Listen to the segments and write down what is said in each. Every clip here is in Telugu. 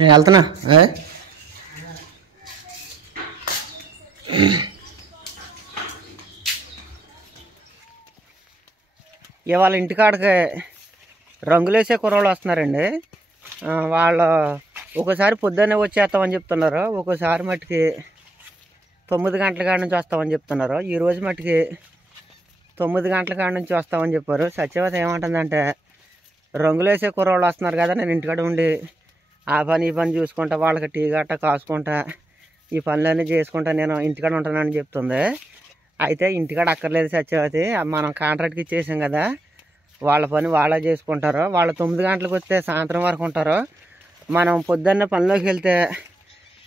నేను వెళ్తున్నా. ఇవాళ ఇంటికాడికి రంగులేసే కుర్రోళ్ళు వస్తున్నారండి. వాళ్ళు ఒకసారి పొద్దున్నే వచ్చేస్తామని చెప్తున్నారు, ఒక్కోసారి మట్టుకి 9 గంటల కాడ నుంచి వస్తామని చెప్తున్నారు. ఈరోజు మట్టుకి 9 గంటల కాడ నుంచి వస్తామని చెప్పారు. సత్యవత ఏమంటుందంటే, రంగులేసే కుర్రోళ్ళు వస్తున్నారు కదా, నేను ఇంటికాడ ఉండి ఆ పని ఈ పని చూసుకుంటా, వాళ్ళకి టీ గట్ట కాసుకుంటా, ఈ పనులన్నీ చేసుకుంటా నేను ఇంటికాడ ఉంటానని చెప్తుంది. అయితే ఇంటికాడ అక్కర్లేదు సత్యవతి, మనం కాంట్రాక్ట్కి ఇచ్చేసాం కదా, వాళ్ళ పని వాళ్ళే చేసుకుంటారు. వాళ్ళు 9 గంటలకు వస్తే సాయంత్రం వరకు ఉంటారు. మనం పొద్దున్నే పనిలోకి వెళ్తే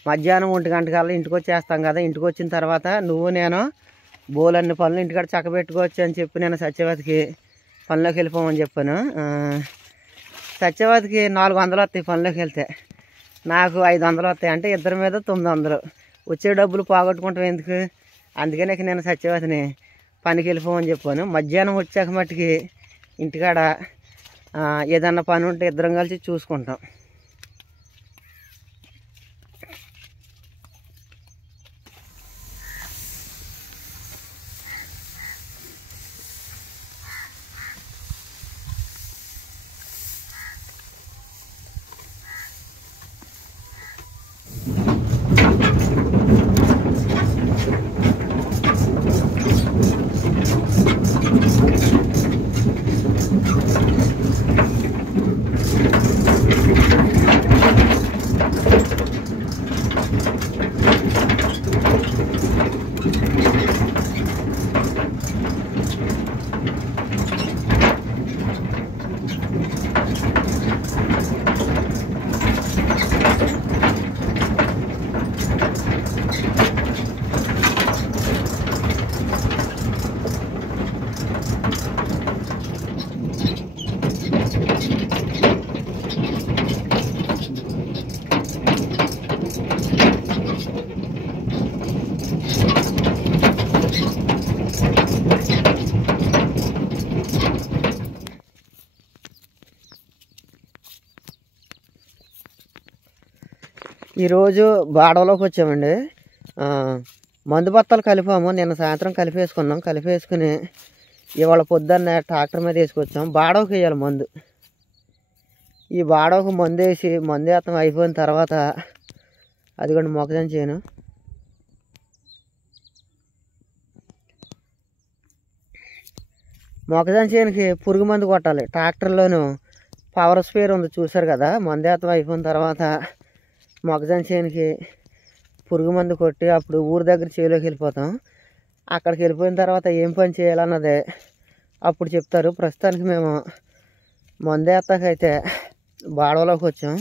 మధ్యాహ్నం 1 గంటకల్లా ఇంటికి వచ్చేస్తాం కదా. ఇంటికి వచ్చిన తర్వాత నువ్వు నేను బోలన్ని పనులు ఇంటికాడ చక్కబెట్టుకోవచ్చు అని చెప్పి నేను సత్యవతికి పనిలోకి వెళ్ళిపోమని చెప్పాను. సత్యవతికి 400 వస్తాయి పనిలోకి వెళ్తే, నాకు 500 వస్తాయి. అంటే ఇద్దరి మీద 900. వచ్చే డబ్బులు పోగొట్టుకుంటాం ఎందుకు? అందుకనే నేను సత్యవతిని పనికి వెళ్ళిపోమని చెప్పాను. మధ్యాహ్నం వచ్చాక మట్టుకి ఇంటికాడ ఏదన్నా పని ఉంటే ఇద్దరం కలిసి చూసుకుంటాం. ఈరోజు బాడవలోకి వచ్చామండి. మందు బత్తాలు కలిపాము, నిన్న సాయంత్రం కలిపేసుకున్నాం. కలిపేసుకుని ఇవాళ పొద్దున్నే ట్రాక్టర్ మీద వేసుకొచ్చాం. బాడవకి వేయాలి మందు. ఈ బాడవకు మందు వేసి మందు వేస్తాం అయిపోయిన తర్వాత అదిగోండి మొక్కజొన్న చేను. మొక్కజొన్న చేనుకి పురుగు మందు కొట్టాలి. ట్రాక్టర్లోను పవర్ స్ప్రేయర్ ఉంది చూసారు కదా. మందు వేస్తాం అయిపోయిన తర్వాత మొక్కజొన్న చేనుకి పురుగు మందు కొట్టి అప్పుడు ఊరి దగ్గర చేలోకి వెళ్ళిపోతాం. అక్కడికి వెళ్ళిపోయిన తర్వాత ఏం పని చేయాలన్నదే అప్పుడు చెప్తారు. ప్రస్తుతానికి మేము మందు వేస్తాకైతే బాడవలోకి వచ్చాం.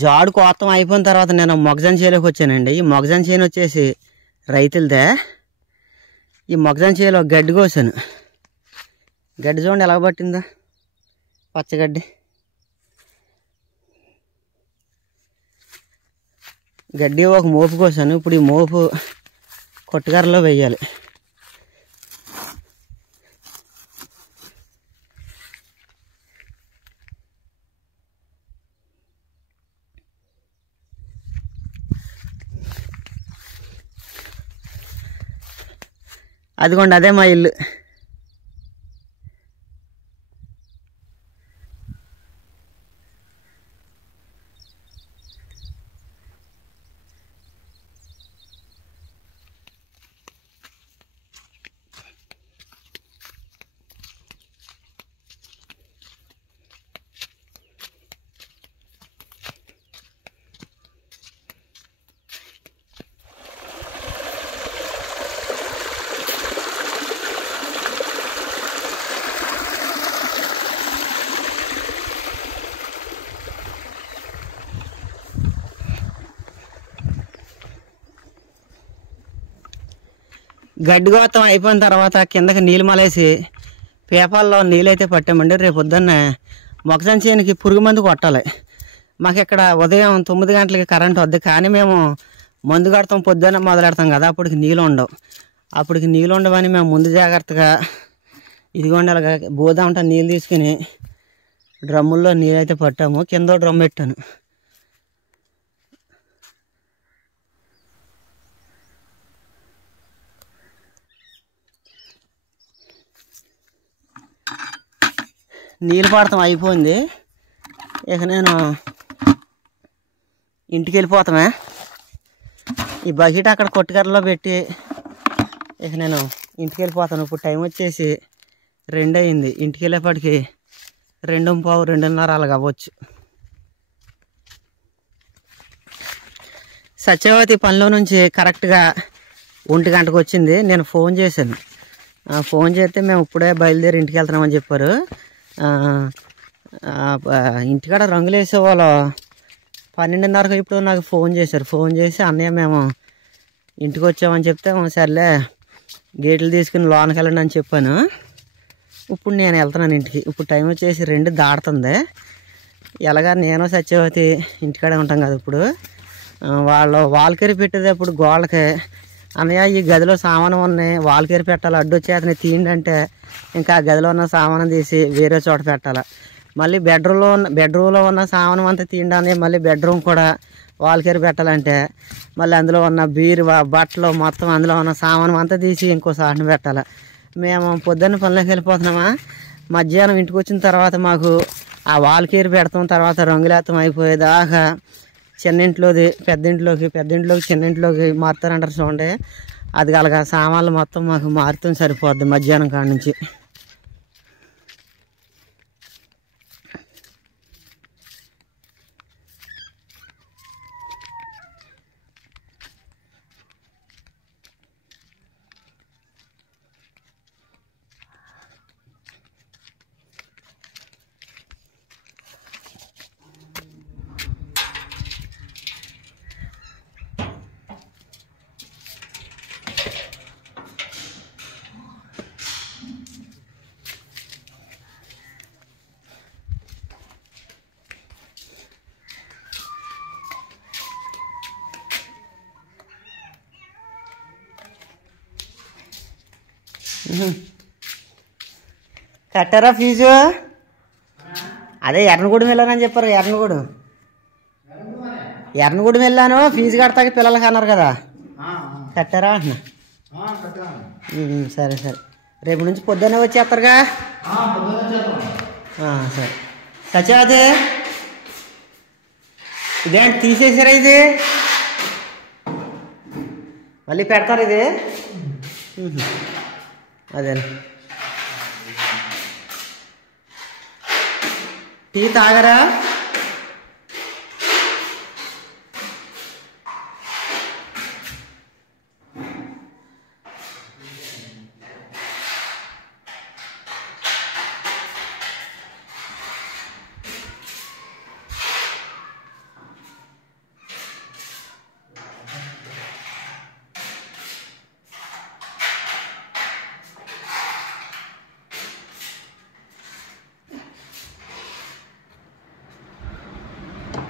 జాడు కోతం అయిపోయిన తర్వాత నేను మొగజాన్ చేలోకి వచ్చానండి. ఈ మొగజాన్ చేను వచ్చేసి రైతులదే. ఈ మొగజాన్ చేలో గడ్డి కోసాను. గడ్డి చూడండి ఎలా పట్టిందో, పచ్చగడ్డి. గడ్డి ఒక మోపు కోసాను. ఇప్పుడు ఈ మోపు కొట్టుకర్రలో వేయాలి. అదిగోండి అదే మా ఇల్లు. గడ్డి గోతం అయిపోయిన తర్వాత కిందకి నీళ్ళు మలేసి పేపర్లో నీళ్ళు అయితే పట్టామండి. రేపు పొద్దున్న మొగజాన్ చేనుకి పురుగు మందు కొట్టాలి. మాకు ఇక్కడ ఉదయం 9 గంటలకి కరెంట్ వద్దు, కానీ మేము మందు కడతాం, పొద్దున్న మొదలెడతాం కదా, అప్పటికి నీళ్ళు ఉండవు. అప్పటికి నీళ్ళు ఉండవని మేము ముందు జాగ్రత్తగా ఇదిగోండి అలాగా బోదామంటా నీళ్ళు తీసుకుని డ్రమ్ముల్లో నీళ్ళు అయితే పట్టాము. కింద డ్రమ్ పెట్టాను. నీళ్ళు పడతాం అయిపోయింది. ఇక నేను ఇంటికి వెళ్ళిపోతామే. ఈ బకెట్ అక్కడ కొట్టుకర్రలో పెట్టి ఇక నేను ఇంటికి వెళ్ళిపోతాను. ఇప్పుడు టైం వచ్చేసి 2 అయింది. ఇంటికి వెళ్ళేప్పటికి 2:15, 2:30 అలాగ అవ్వచ్చు. సత్యవతి పనిలో నుంచి కరెక్ట్గా 1 గంటకు వచ్చింది. నేను ఫోన్ చేశాను. ఫోన్ చేస్తే మేము ఇప్పుడే బయలుదేరి ఇంటికి వెళ్తున్నామని చెప్పారు. ఇంటికాడ రంగులు వేసే వాళ్ళు 12:30కు ఇప్పుడు నాకు ఫోన్ చేశారు. ఫోన్ చేసి అన్నయ్య మేము ఇంటికి వచ్చామని చెప్తే సర్లే గేట్లు తీసుకుని లోనికి వెళ్ళండి అని చెప్పాను. ఇప్పుడు నేను వెళ్తున్నాను ఇంటికి. ఇప్పుడు టైం వచ్చేసి 2 దాటుతుంది. ఎలాగా నేను సత్యవతి ఇంటికాడే ఉంటాం కదా. ఇప్పుడు వాళ్ళు వాల్కేరి పెట్టేటప్పుడు గోళ్ళకి అన్నయ్య ఈ గదిలో సామాను ఉన్నాయి, వాల్కేరి పెట్టాలి, అడ్డు వచ్చేతని తీయండి అంటే ఇంకా ఆ గదిలో ఉన్న సామాను తీసి వేరే చోట పెట్టాలి. మళ్ళీ బెడ్రూమ్లో ఉన్న సామానం అంతా తీయండి, మళ్ళీ బెడ్రూమ్ కూడా వాల్కేరి పెట్టాలంటే మళ్ళీ అందులో ఉన్న బీరువా బట్టలు మొత్తం అందులో ఉన్న సామానం అంతా తీసి ఇంకో సాటను పెట్టాలి. మేము పొద్దున్న పనిలోకి వెళ్ళిపోతున్నామా, మధ్యాహ్నం ఇంటికి వచ్చిన తర్వాత మాకు ఆ వాల్కేరి పెడతాం, తర్వాత రంగులేత్తం అయిపోయేదాకా చిన్నింట్లోది పెద్దింట్లోకి చిన్నింట్లోకి మారుతారంటారు చూడండి. అది అలాగా సామాన్లు మొత్తం మాకు మారుతాం సరిపోద్ది మధ్యాహ్నం కాడ నుంచి. కట్టారా ఫీజు? అదే ఎర్నగూడెం వెళ్ళానని చెప్పారు. ఎర్నగూడెం వెళ్ళాను, ఫీజు కడతాకి పిల్లలకి అన్నారు కదా, కట్టారా అంటున్నా? సరే రేపు నుంచి పొద్దున్నే వచ్చేస్తారుగా? సరే. సత్యవతి ఇదేంటి తీసేసారా? ఇది మళ్ళీ పెడతారు ఇది? అదే టీ తాగరా?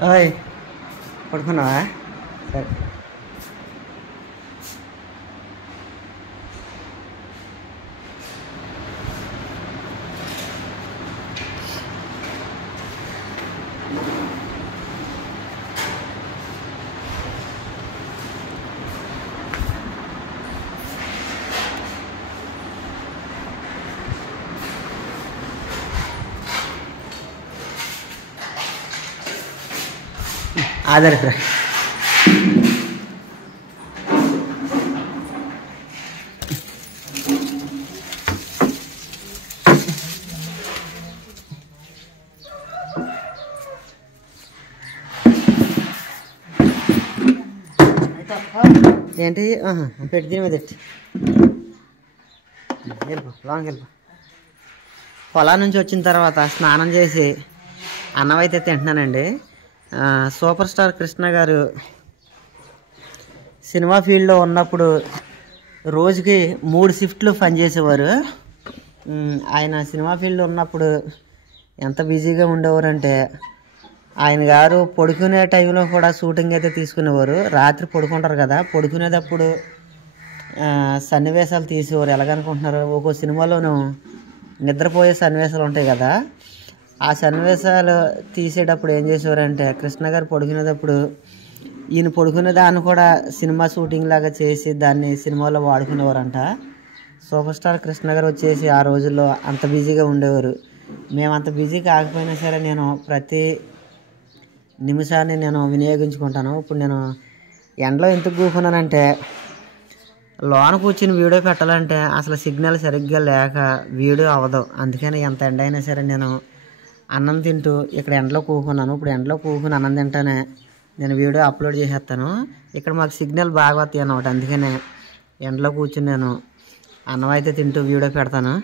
ఓయ్ పడుకున్నావా? సరే. ఆధారిత ఏంటి పెట్టి దీని మీద పెట్టి వెళ్ళిపో లాంగ్ వెళ్ళిపో. పొలం నుంచి వచ్చిన తర్వాత స్నానం చేసి అన్నం అయితే తింటున్నానండి. సూపర్ స్టార్ కృష్ణ గారు సినిమా ఫీల్డ్లో ఉన్నప్పుడు రోజుకి 3 షిఫ్ట్లు పనిచేసేవారు. ఆయన సినిమా ఫీల్డ్లో ఉన్నప్పుడు ఎంత బిజీగా ఉండేవారంటే ఆయన గారు పడుకునే టైంలో కూడా షూటింగ్ అయితే తీసుకునేవారు. రాత్రి పడుకుంటారు కదా, పడుకునేటప్పుడు సన్నివేశాలు తీసేవారు. ఎలాగనుకుంటున్నారు, ఒక్కో సినిమాలోనూ నిద్రపోయే సన్నివేశాలు ఉంటాయి కదా, ఆ సన్నివేశాలు తీసేటప్పుడు ఏం చేసేవారంటే కృష్ణ గారు పడుకునేటప్పుడు ఈయన పడుకునే దాన్ని కూడా సినిమా షూటింగ్ లాగా చేసి దాన్ని సినిమాలో వాడుకునేవారంట. సూపర్ స్టార్ కృష్ణ గారు వచ్చేసి ఆ రోజుల్లో అంత బిజీగా ఉండేవారు. మేము అంత బిజీ కాకపోయినా సరే నేను ప్రతి నిమిషాన్ని నేను వినియోగించుకుంటాను. ఇప్పుడు నేను ఎండలో ఎందుకు కూర్చున్నానంటే లోన కూర్చుని వీడియో పెట్టాలంటే అసలు సిగ్నల్ సరిగ్గా లేక వీడియో అవ్వదు. అందుకని ఎంత ఎండ అయినా సరే నేను అన్నం తింటూ ఇక్కడ ఎండలో కూకున్నాను. ఇప్పుడు ఎండలో కూకుని అన్నం తింటానే నేను వీడియో అప్లోడ్ చేసేస్తాను. ఇక్కడ మాకు సిగ్నల్ బాగా వస్తాయి అన్నమాట. అందుకనే ఎండలో కూర్చుని నేను అన్నం అయితే తింటూ వీడియో పెడతాను.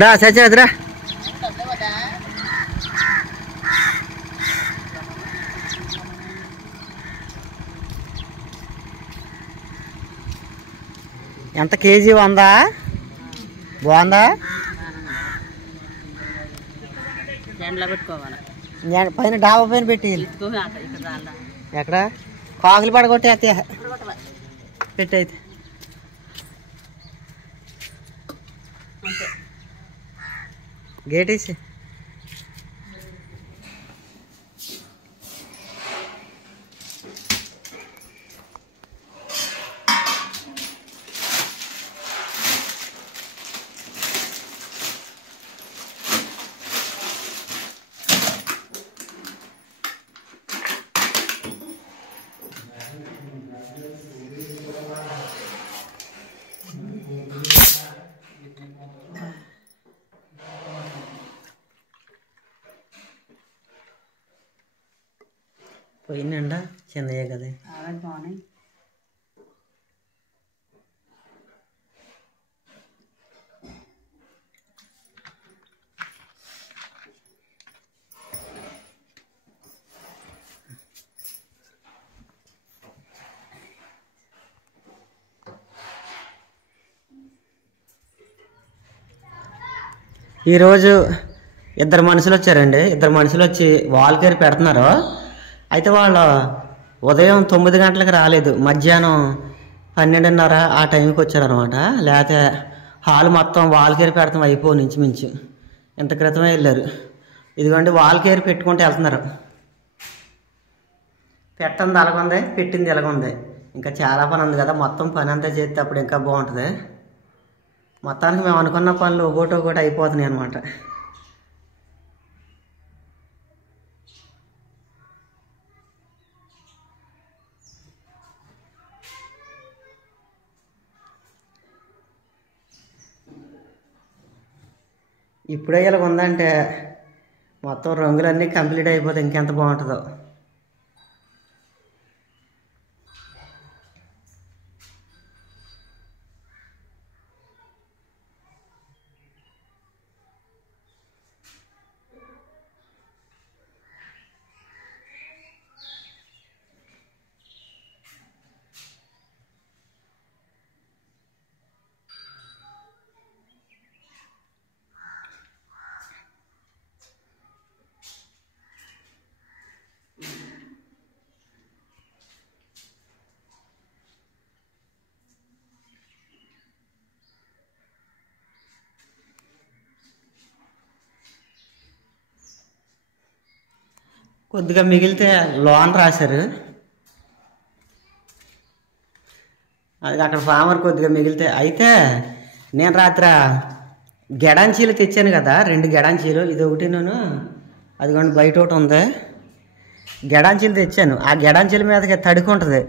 దా సచ్చాదిరా. ఎంత కేజీ 100? బాగుందా? పైన డాబా పైన పెట్టి ఎక్కడ కాకులు పడగొట్టి అయితే పెట్టయితే గేట్ వేసి పోయిందండ చిన్నయ్యే కదా. బాగున్నాయి. ఈరోజు ఇద్దరు మనుషులు వచ్చారండి. ఇద్దరు మనుషులు వచ్చి వాల్ కేర్ పెడుతున్నారు. అయితే వాళ్ళు ఉదయం 9 గంటలకు రాలేదు, మధ్యాహ్నం 12:30 ఆ టైంకి వచ్చారనమాట. లేకపోతే హాల్ మొత్తం వాల్ కేర్ పెడతాం అయిపోయి ఇంచుమించు ఇంత క్రితమే వెళ్ళారు. ఇదిగోండి వాల్ కేర్ పెట్టుకుంటూ వెళ్తున్నారు. పెట్టంది ఎలాగుంది, పెట్టింది ఎలాగుంది. ఇంకా చాలా పని ఉంది కదా, మొత్తం పని అంతా చేస్తే అప్పుడు ఇంకా బాగుంటుంది. మొత్తానికి మేము అనుకున్న పనులు ఒకటి అయిపోతున్నాయి అన్నమాట. ఇప్పుడే ఇలాగ ఉందంటే మొత్తం రంగులన్నీ కంప్లీట్ అయిపోతే ఇంకెంత బాగుంటుందో. కొద్దిగా మిగిలితే లోన్ రాశారు, అది అక్కడ ఫార్మర్ కొద్దిగా మిగిలితే. అయితే నేను రాత్రి గెడాంచీలు తెచ్చాను కదా, 2 గెడాంచీలు, ఇది ఒకటి నేను అదిగోండి బయట ఒకటి ఉంది. గెడాంచీలు తెచ్చాను. ఆ గెడాంచీల మీదకి తడికి ఉంటుంది.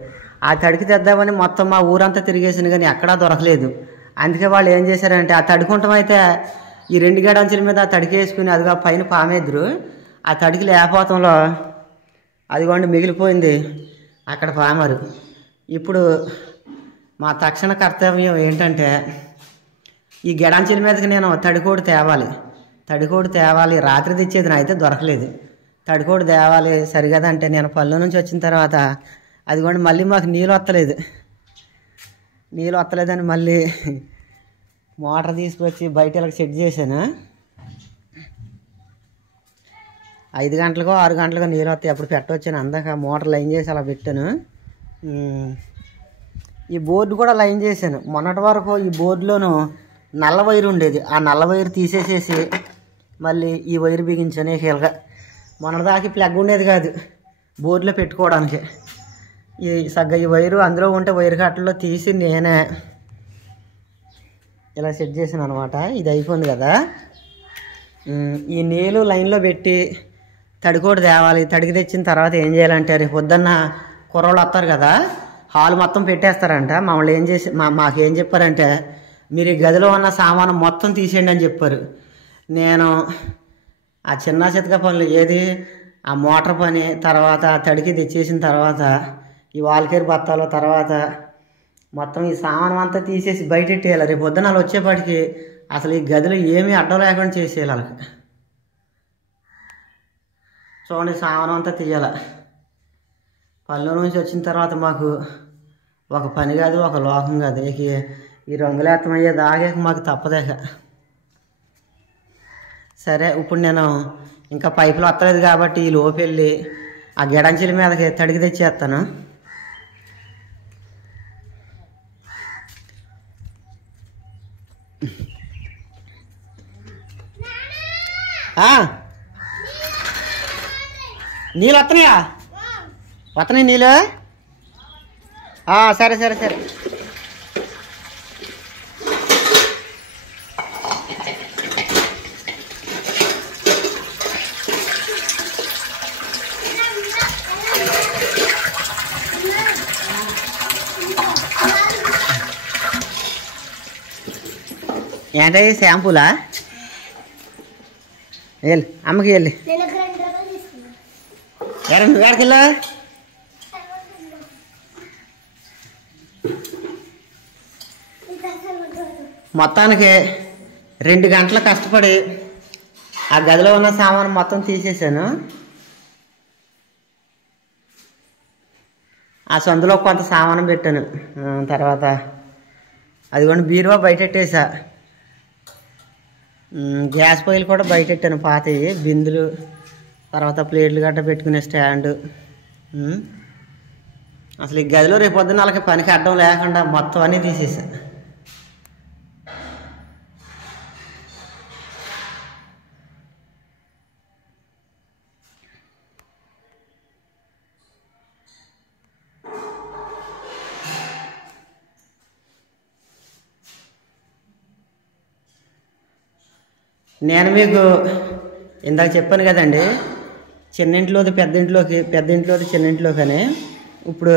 ఆ తడికి తెద్దామని మొత్తం మా ఊరంతా తిరిగేసాను కానీ ఎక్కడా దొరకలేదు. అందుకే వాళ్ళు ఏం చేశారంటే ఆ తడుకుంటాం అయితే ఈ 2 గెడాంచీల మీద తడికి వేసుకుని అదిగా పైన పామేద్దరు. ఆ తడికి లేకపోతంలో అదిగోండి మిగిలిపోయింది అక్కడ పామరు. ఇప్పుడు మా తక్షణ కర్తవ్యం ఏంటంటే ఈ గెడాంచీల మీదకి నేను తడికోడి తేవాలి. రాత్రి తెచ్చేది నా అయితే దొరకలేదు. తడికోడి తేవాలి సరిగదంటే నేను పల్లె నుంచి వచ్చిన తర్వాత అదిగోండి మళ్ళీ మాకు నీళ్ళు వస్తలేదని మళ్ళీ మోటార్ తీసుకొచ్చి బయట ఇలా సెట్ చేశాను. 5 గంటలకో 6 గంటలకో నీళ్ళు వస్తాయి, అప్పుడు పెట్టవచ్చాను. అందాక మోటార్ లైన్ చేసి అలా పెట్టాను. ఈ బోర్డు కూడా లైన్ చేశాను. మొన్నటి వరకు ఈ బోర్డులోనూ నల్ల వైరు ఉండేది, ఆ నల్ల వైరు తీసేసేసి మళ్ళీ ఈ వైరు బిగించాను. కీలగా మొన్నటిదాకా ప్లగ్ ఉండేది కాదు బోర్డులో పెట్టుకోవడానికి. ఈ వైరు అందులో ఉంటే వైరు కట్టలో తీసి నేనే ఇలా సెట్ చేశాను అనమాట. ఇది అయిపోయింది కదా, ఈ నీళ్ళు లైన్లో పెట్టి తడికోడి తేవాలి. తడికి తెచ్చిన తర్వాత ఏం చేయాలంటే రేపు పొద్దున్న కుర్రోళ్ళు వస్తారు కదా, హాల్ మొత్తం పెట్టేస్తారంట. మమ్మల్ని మాకేం చెప్పారంటే మీరు ఈ గదిలో ఉన్న సామాను మొత్తం తీసేయండి అని చెప్పారు. నేను ఆ చిన్న చితక పనులు ఏది ఆ మోటార్ పని తర్వాత తడికి తెచ్చేసిన తర్వాత ఈ వాల్కేర్ బత్తాలు తర్వాత మొత్తం ఈ సామానం అంతా తీసేసి బయటెట్టేయాలి. రేపు పొద్దున వాళ్ళు వచ్చేపాటికి అసలు ఈ గదిలో ఏమీ అడ్డం లేకుండా చేసేయాలి వాళ్ళకి. చూడండి సామానం అంతా తీయాలి. పల్లె నుంచి వచ్చిన తర్వాత మాకు ఒక పని కాదు, ఒక లోకం కాదు. ఈ రంగులేత్తమయ్యే దాగాక మాకు తప్పదేక. సరే ఇప్పుడు నేను ఇంకా పైపులు వస్తలేదు కాబట్టి ఈ లోపు వెళ్ళి ఆ గెడంచీల మీదకి తడికి తెచ్చేస్తాను. నీళ్ళు వస్తున్నాయా? వస్తున్నాయి నీళ్ళు? సరే సరే సరే. ఏంటది షాంపూలా? వెళ్ళి అమ్మకి వెళ్ళి నువ్వు ఎక్కడికెళ్ళా? మొత్తానికి 2 గంటలు కష్టపడి ఆ గదిలో ఉన్న సామాను మొత్తం తీసేసాను. ఆ సందులో కొంత సామానం పెట్టాను. తర్వాత అదిగోండి బీరువా బయటెట్టేసా. గ్యాస్ పొయ్యిలు కూడా బయటెట్టాను, పాతవి బిందులు, తర్వాత ప్లేట్లు గట్ట పెట్టుకునే స్టాండు. అసలు ఈ గదిలో రేపు పొద్దున్న వాళ్ళకి పనికి అడ్డం లేకుండా మొత్తం అన్నీ తీసేసా. నేను మీకు ఇందాక చెప్పాను కదండి, చిన్నింట్లోది పెద్దింట్లోది చిన్నింట్లోకి అని. ఇప్పుడు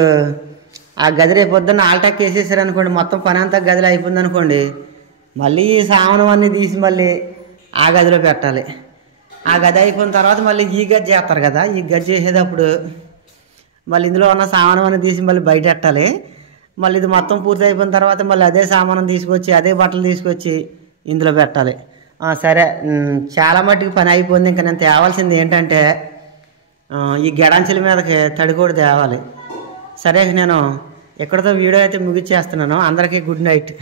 ఆ గది రేపు పొద్దున్న ఆల్టాక్ వేసేసారనుకోండి, మొత్తం పని అంతా గదిలో అయిపోయింది అనుకోండి, మళ్ళీ ఈ సామానం అన్నీ తీసి మళ్ళీ ఆ గదిలో పెట్టాలి. ఆ గది అయిపోయిన తర్వాత మళ్ళీ ఈ గది చేస్తారు కదా, ఈ గది చేసేటప్పుడు మళ్ళీ ఇందులో ఉన్న సామానం అనేది తీసి మళ్ళీ బయట పెట్టాలి. మళ్ళీ ఇది మొత్తం పూర్తి అయిపోయిన తర్వాత మళ్ళీ అదే సామానం తీసుకొచ్చి అదే బట్టలు తీసుకొచ్చి ఇందులో పెట్టాలి. సరే, చాలా మట్టుకు పని అయిపోయింది. ఇంకా నేను తేవాల్సింది ఏంటంటే ఈ గెడంచెల మీదకి తడికోడి తేవాలి. సరే, నేను ఎక్కడితో వీడియో అయితే ముగిచ్చేస్తున్నాను. అందరికీ గుడ్ నైట్.